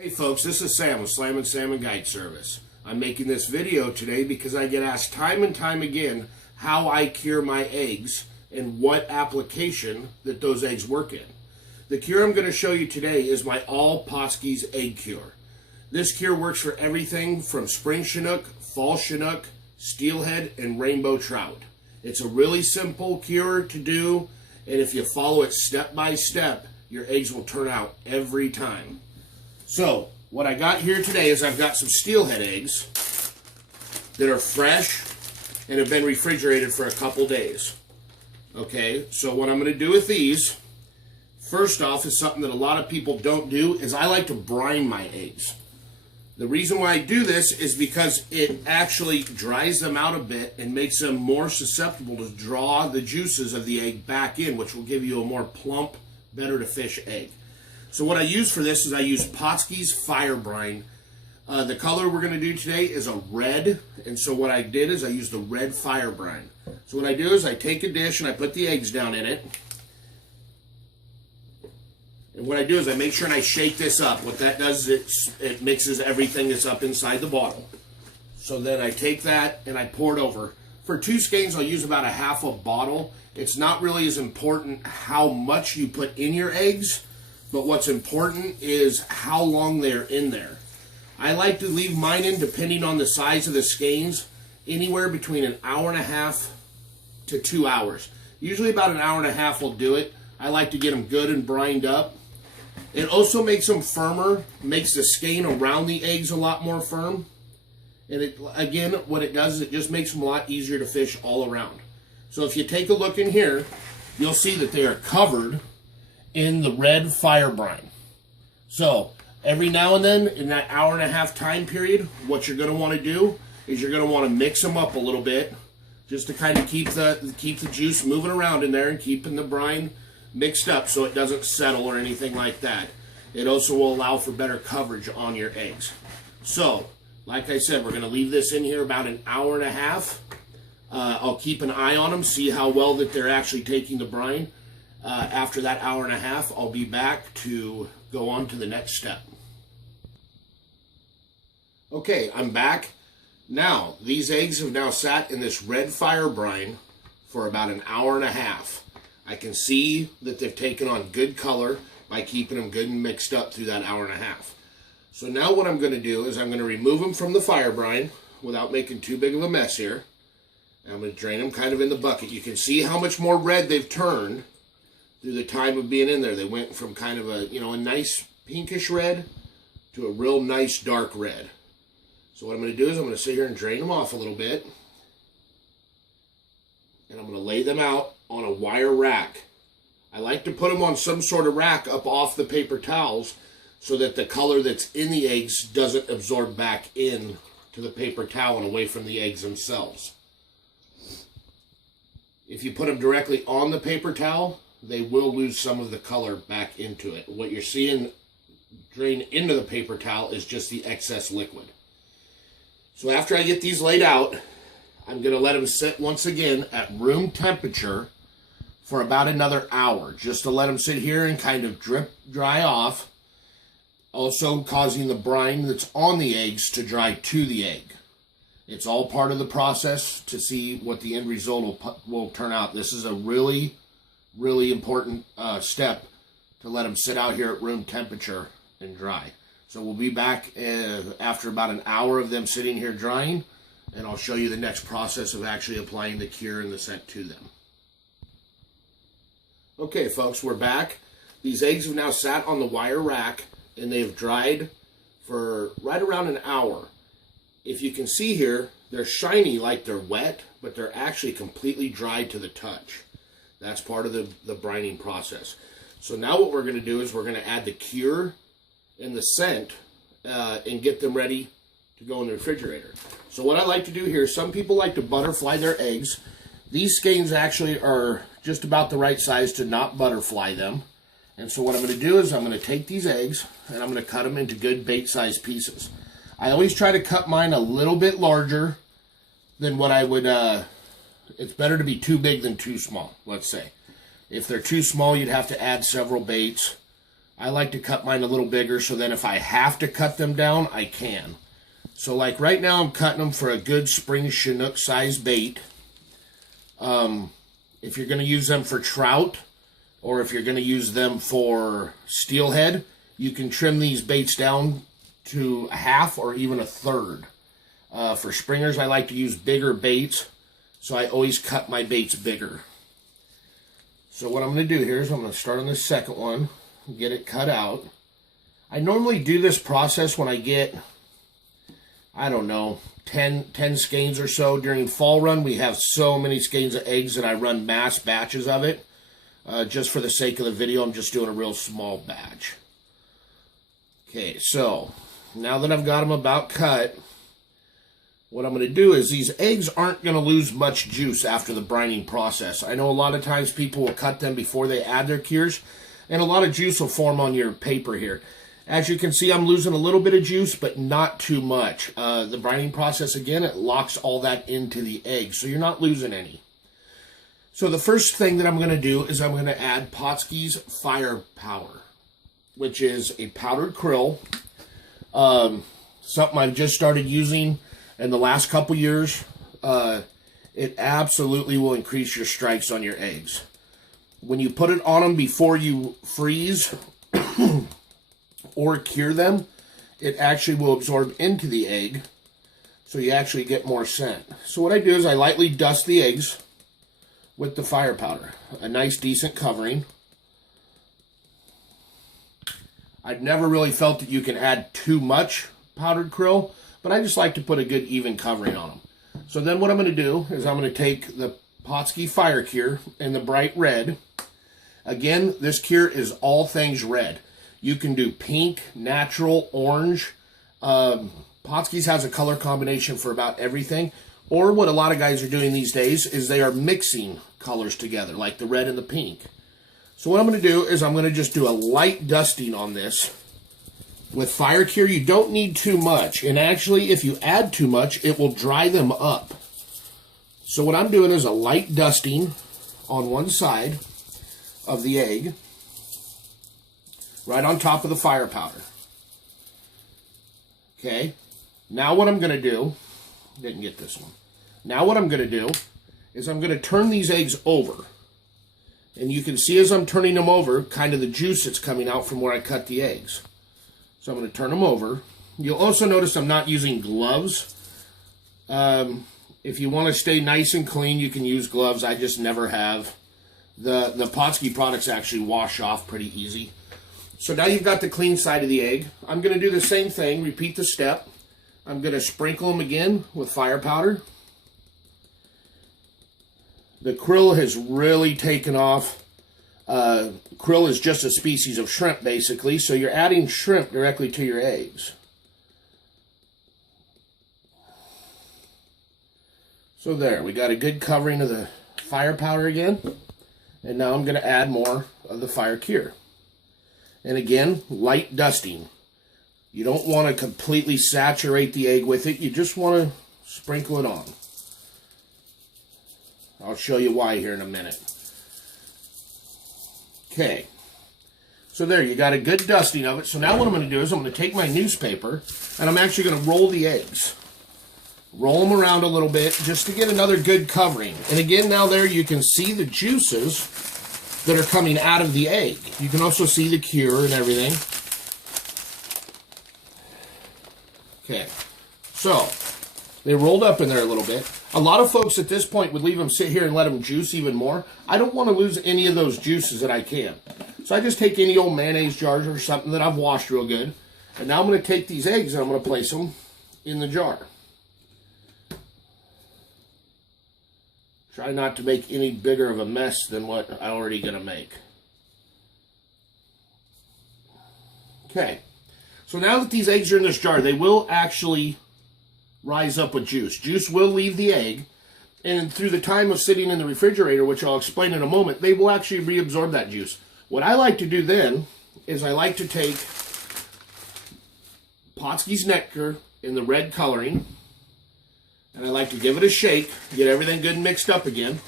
Hey folks, this is Sam with Slammin Salmon Guide Service. I'm making this video today because I get asked time and time again how I cure my eggs and what application that those eggs work in. The cure I'm going to show you today is my All Potskis Egg Cure. This cure works for everything from spring chinook, fall chinook, steelhead, and rainbow trout. It's a really simple cure to do, and if you follow it step by step, your eggs will turn out every time. So, what I got here today is I've got some steelhead eggs that are fresh and have been refrigerated for a couple days. Okay, so what I'm going to do with these, first off, is something that a lot of people don't do, is I like to brine my eggs. The reason why I do this is because it actually dries them out a bit and makes them more susceptible to draw the juices of the egg back in, which will give you a more plump, better to fish egg. So what I use for this is I use Potskis Fire Brine. The color we're going to do today is a red, and so what I did is I used the red Fire Brine. So what I do is I take a dish and I put the eggs down in it. And what I do is I make sure and I shake this up. What that does is it mixes everything that's up inside the bottle. So then I take that and I pour it over. For 2 skeins, I'll use about a half a bottle. It's not really as important how much you put in your eggs, but what's important is how long they're in there. I like to leave mine in, depending on the size of the skeins, anywhere between an hour and a half to 2 hours. Usually about an hour and a half will do it. I like to get them good and brined up. It also makes them firmer, makes the skein around the eggs a lot more firm. And it, again, what it does is it just makes them a lot easier to fish all around. So if you take a look in here, you'll see that they are covered in the red Fire Brine. So every now and then in that hour and a half time period, what you're going to want to do is you're going to want to mix them up a little bit, just to kind of keep the juice moving around in there and keeping the brine mixed up so it doesn't settle or anything like that. It also will allow for better coverage on your eggs. So like I said, we're going to leave this in here about an hour and a half. I'll keep an eye on them, see how well that they're actually taking the brine. After that hour and a half, I'll be back to go on to the next step. Okay, I'm back. Now, these eggs have now sat in this red Fire Brine for about an hour and a half. I can see that they've taken on good color by keeping them good and mixed up through that hour and a half. So now what I'm going to do is I'm going to remove them from the Fire Brine without making too big of a mess here. And I'm going to drain them kind of in the bucket. You can see how much more red they've turned through the time of being in there. They went from kind of a, a nice pinkish red to a real nice dark red. So what I'm going to do is I'm going to sit here and drain them off a little bit. And I'm going to lay them out on a wire rack. I like to put them on some sort of rack up off the paper towels so that the color that's in the eggs doesn't absorb back in to the paper towel and away from the eggs themselves. If you put them directly on the paper towel, they will lose some of the color back into it. What you're seeing drain into the paper towel is just the excess liquid. So after I get these laid out, I'm going to let them sit once again at room temperature for about another hour, just to let them sit here and kind of drip dry off, also causing the brine that's on the eggs to dry to the egg. It's all part of the process to see what the end result will turn out. This is a really important step to let them sit out here at room temperature and dry. So we'll be back after about an hour of them sitting here drying, and I'll show you the next process of actually applying the cure and the scent to them. Okay folks, we're back. These eggs have now sat on the wire rack and they've dried for right around an hour. If you can see here, they're shiny like they're wet, but they're actually completely dried to the touch. That's part of the brining process. So now what we're going to do is we're going to add the cure and the scent and get them ready to go in the refrigerator. So what I like to do here, some people like to butterfly their eggs. These skeins actually are just about the right size to not butterfly them. And so what I'm going to do is I'm going to take these eggs and I'm going to cut them into good bait-sized pieces. I always try to cut mine a little bit larger than what I would, it's better to be too big than too small, let's say. If they're too small, you'd have to add several baits. I like to cut mine a little bigger, so then if I have to cut them down, I can. So like right now, I'm cutting them for a good spring Chinook size bait. If you're going to use them for trout, or if you're going to use them for steelhead, you can trim these baits down to a half or even a third. For springers, I like to use bigger baits, so I always cut my baits bigger. So what I'm going to do here is I'm going to start on the second one, get it cut out. I normally do this process when I get, I don't know, 10 skeins or so. During fall run, we have so many skeins of eggs that I run mass batches of it. Just for the sake of the video, I'm just doing a real small batch. Okay, so now that I've got them about cut, what I'm going to do is these eggs aren't going to lose much juice after the brining process. I know a lot of times people will cut them before they add their cures, and a lot of juice will form on your paper here. As you can see, I'm losing a little bit of juice, but not too much. The brining process, again, it locks all that into the egg, so you're not losing any. So the first thing that I'm going to do is I'm going to add Potski's Firepower, which is a powdered krill. Something I've just started using in the last couple years. It absolutely will increase your strikes on your eggs. When you put it on them before you freeze or cure them, it actually will absorb into the egg, so you actually get more scent. So what I do is I lightly dust the eggs with the fire powder, a nice decent covering. I've never really felt that you can add too much powdered krill, but I just like to put a good even covering on them. So then what I'm going to do is I'm going to take the Potski Fire Cure in the bright red. Again, this cure is all things red. You can do pink, natural, orange. Potski's has a color combination for about everything. Or what a lot of guys are doing these days is they are mixing colors together, like the red and the pink. So what I'm going to do is I'm going to just do a light dusting on this. With Fire Cure, you don't need too much. And actually, if you add too much, it will dry them up. So what I'm doing is a light dusting on one side of the egg, right on top of the fire powder. Okay, now what I'm going to do, didn't get this one. Now what I'm going to do is I'm going to turn these eggs over. And you can see as I'm turning them over, kind of the juice that's coming out from where I cut the eggs. So I'm going to turn them over. You'll also notice I'm not using gloves. If you want to stay nice and clean, you can use gloves. I just never have. The Potski products actually wash off pretty easy. So now you've got the clean side of the egg. I'm going to do the same thing, repeat the step. I'm going to sprinkle them again with fire powder. The krill has really taken off. Krill is just a species of shrimp, basically, so you're adding shrimp directly to your eggs. So there, we got a good covering of the fire powder again. And now I'm going to add more of the Fire Cure. And again, light dusting. You don't want to completely saturate the egg with it. You just want to sprinkle it on. I'll show you why here in a minute. Okay. So there, you got a good dusting of it. So now what I'm going to do is I'm going to take my newspaper and I'm actually going to roll the eggs. Roll them around a little bit just to get another good covering. And again, now there you can see the juices that are coming out of the egg. You can also see the cure and everything. Okay, so they rolled up in there a little bit. A lot of folks at this point would leave them sit here and let them juice even more. I don't want to lose any of those juices that I can. So I just take any old mayonnaise jars or something that I've washed real good. And now I'm going to take these eggs and I'm going to place them in the jar. Try not to make any bigger of a mess than what I'm already going to make. Okay. So now that these eggs are in this jar, they will actually rise up with juice. Juice will leave the egg, and through the time of sitting in the refrigerator, which I'll explain in a moment, they will actually reabsorb that juice. What I like to do then is I like to take Potski's Nectar in the red coloring, and I like to give it a shake, get everything good and mixed up again.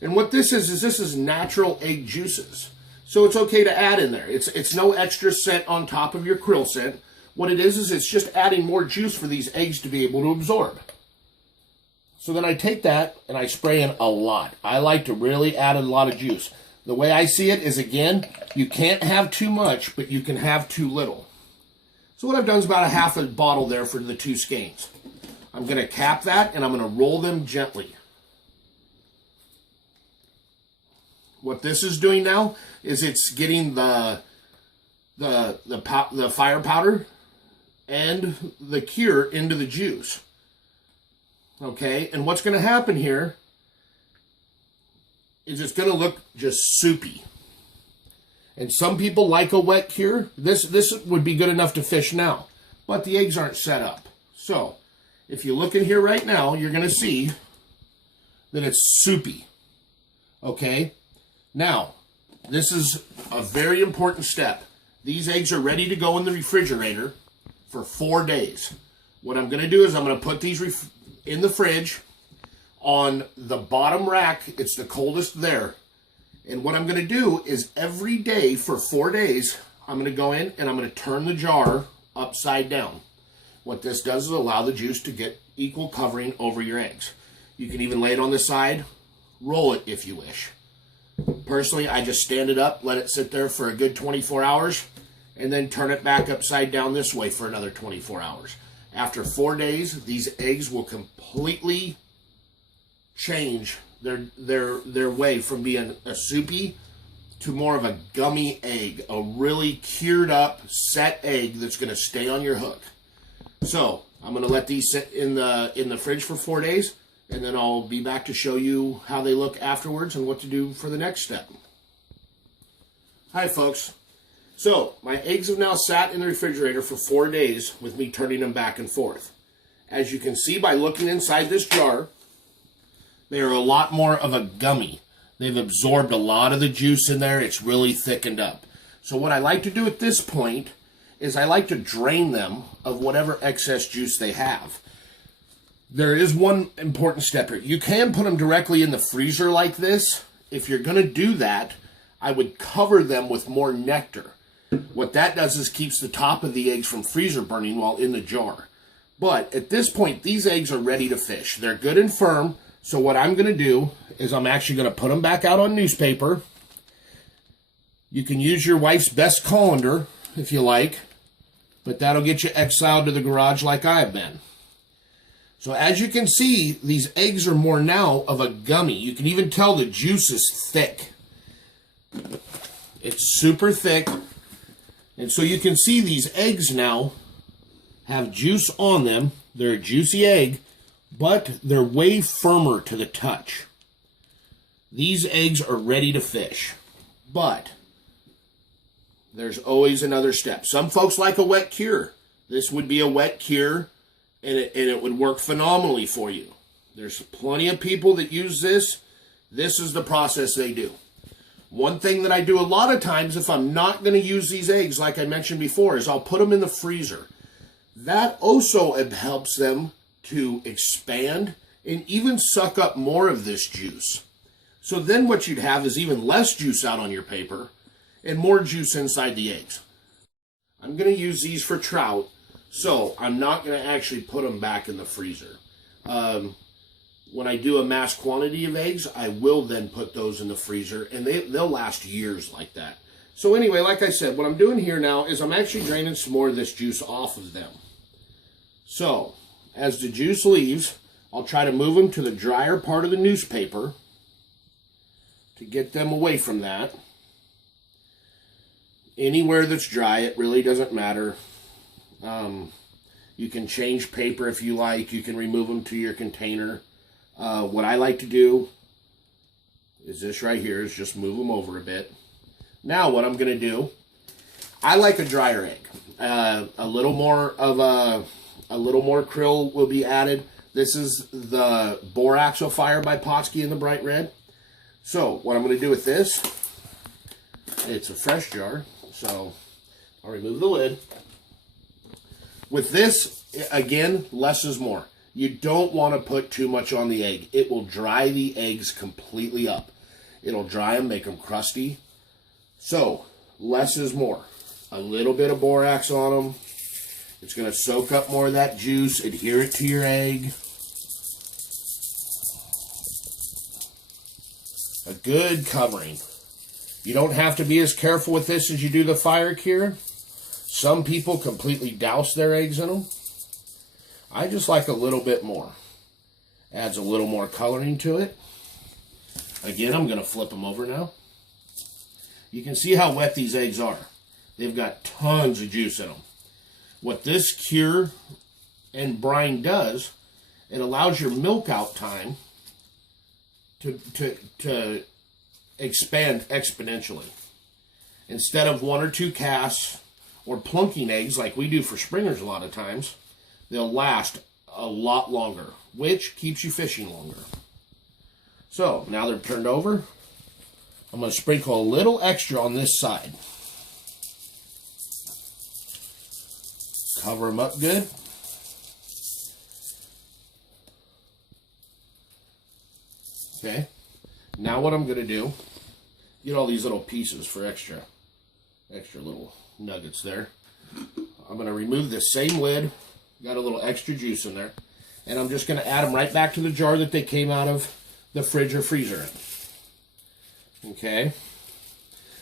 And what this is this is natural egg juices. So it's okay to add in there. It's no extra scent on top of your krill scent. What it is it's just adding more juice for these eggs to be able to absorb. So then I take that and I spray in a lot. I like to really add a lot of juice. The way I see it is, again, you can't have too much, but you can have too little. So what I've done is about a half a bottle there for the 2 skeins. I'm going to cap that and I'm going to roll them gently. What this is doing now is it's getting the fire powder and the cure into the juice. Okay, and what's going to happen here is it's going to look just soupy. And some people like a wet cure. This would be good enough to fish now, but the eggs aren't set up. So if you look in here right now, you're going to see that it's soupy. Okay, now this is a very important step. These eggs are ready to go in the refrigerator for 4 days. What I'm going to do is I'm going to put these in the fridge on the bottom rack. It's the coldest there. And what I'm going to do is every day for 4 days, I'm going to go in and I'm going to turn the jar upside down. What this does is allow the juice to get equal covering over your eggs. You can even lay it on the side, roll it if you wish. Personally, I just stand it up, let it sit there for a good 24 hours, and then turn it back upside down this way for another 24 hours. After 4 days, these eggs will completely change their way from being a soupy to more of a gummy egg, a really cured up, set egg that's going to stay on your hook. So I'm going to let these sit in the fridge for 4 days, and then I'll be back to show you how they look afterwards and what to do for the next step. Hi folks. So my eggs have now sat in the refrigerator for 4 days with me turning them back and forth. As you can see by looking inside this jar, they are a lot more of a gummy. They've absorbed a lot of the juice in there. It's really thickened up. So what I like to do at this point is I like to drain them of whatever excess juice they have. There is one important step here. You can put them directly in the freezer like this. If you're going to do that, I would cover them with more nectar. What that does is keeps the top of the eggs from freezer burning while in the jar. But at this point, these eggs are ready to fish. They're good and firm. So what I'm going to do is I'm actually going to put them back out on newspaper. You can use your wife's best colander if you like, but that'll get you exiled to the garage like I've been. So as you can see, these eggs are more now of a gummy. You can even tell the juice is thick. It's super thick. And so you can see these eggs now have juice on them. They're a juicy egg, but they're way firmer to the touch. These eggs are ready to fish, but there's always another step. Some folks like a wet cure. This would be a wet cure, and it would work phenomenally for you. There's plenty of people that use this. This is the process they do. One thing that I do a lot of times, if I'm not going to use these eggs, like I mentioned before, is I'll put them in the freezer. That also helps them to expand and even suck up more of this juice. So then what you'd have is even less juice out on your paper and more juice inside the eggs. I'm going to use these for trout, so I'm not going to actually put them back in the freezer. When I do a mass quantity of eggs, I will then put those in the freezer, and they'll last years like that. So anyway, like I said, what I'm doing here now is I'm actually draining some more of this juice off of them. So as the juice leaves, I'll try to move them to the drier part of the newspaper to get them away from that. Anywhere that's dry, it really doesn't matter. You can change paper if you like. You can remove them to your container. What I like to do is this right here, is just move them over a bit. Now what I'm going to do, I like a drier egg. A little more krill will be added. This is the borax fire by Potsky in the bright red. So what I'm going to do with this, it's a fresh jar, so I'll remove the lid. With this, again, less is more. You don't want to put too much on the egg. It will dry the eggs completely up. It'll dry them, make them crusty. So, less is more. A little bit of borax on them. It's going to soak up more of that juice, adhere it to your egg. A good covering. You don't have to be as careful with this as you do the fire cure. Some people completely douse their eggs in them. I just like a little bit more. Adds a little more coloring to it. Again, I'm going to flip them over now. You can see how wet these eggs are. They've got tons of juice in them. What this cure and brine does, it allows your milk out time to expand exponentially. Instead of 1 or 2 casts or plunking eggs like we do for springers a lot of times, they'll last a lot longer, which keeps you fishing longer. So now they're turned over. I'm going to sprinkle a little extra on this side. Cover them up good. Okay. Now what I'm going to do, get all these little pieces for extra little nuggets there. I'm going to remove this same lid. Got a little extra juice in there. And I'm just going to add them right back to the jar that they came out of the fridge or freezer in. Okay.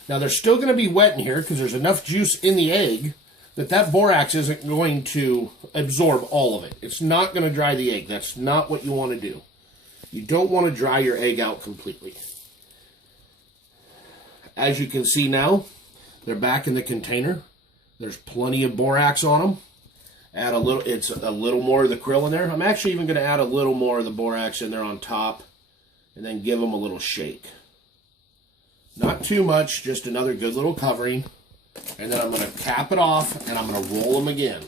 Now they're still going to be wet in here because there's enough juice in the egg that borax isn't going to absorb all of it. It's not going to dry the egg. That's not what you want to do. You don't want to dry your egg out completely. As you can see now, they're back in the container. There's plenty of borax on them. Add a little, it's a little more of the krill in there. I'm actually even going to add a little more of the borax in there on top and then give them a little shake. Not too much, just another good little covering. And then I'm going to cap it off and I'm going to roll them again.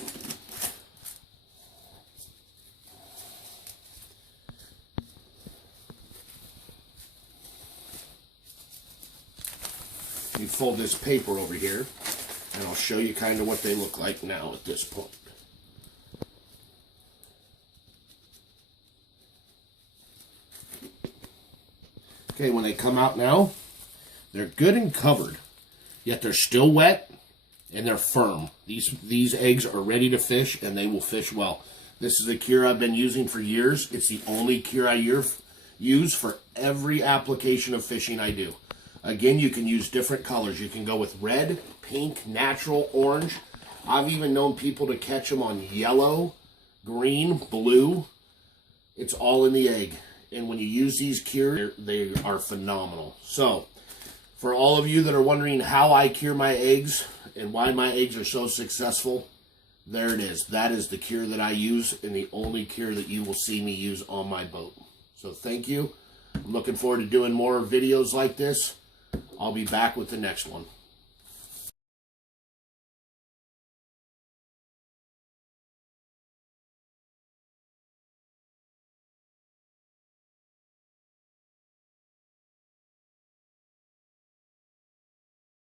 You fold this paper over here and I'll show you kind of what they look like now at this point. Okay, when they come out now, they're good and covered, yet they're still wet and they're firm. These eggs are ready to fish and they will fish well. This is a cure I've been using for years. It's the only cure I use for every application of fishing I do. Again, you can use different colors. You can go with red, pink, natural, orange. I've even known people to catch them on yellow, green, blue. It's all in the egg. And when you use these cures, they are phenomenal. So, for all of you that are wondering how I cure my eggs and why my eggs are so successful, there it is. That is the cure that I use and the only cure that you will see me use on my boat. So thank you. I'm looking forward to doing more videos like this. I'll be back with the next one.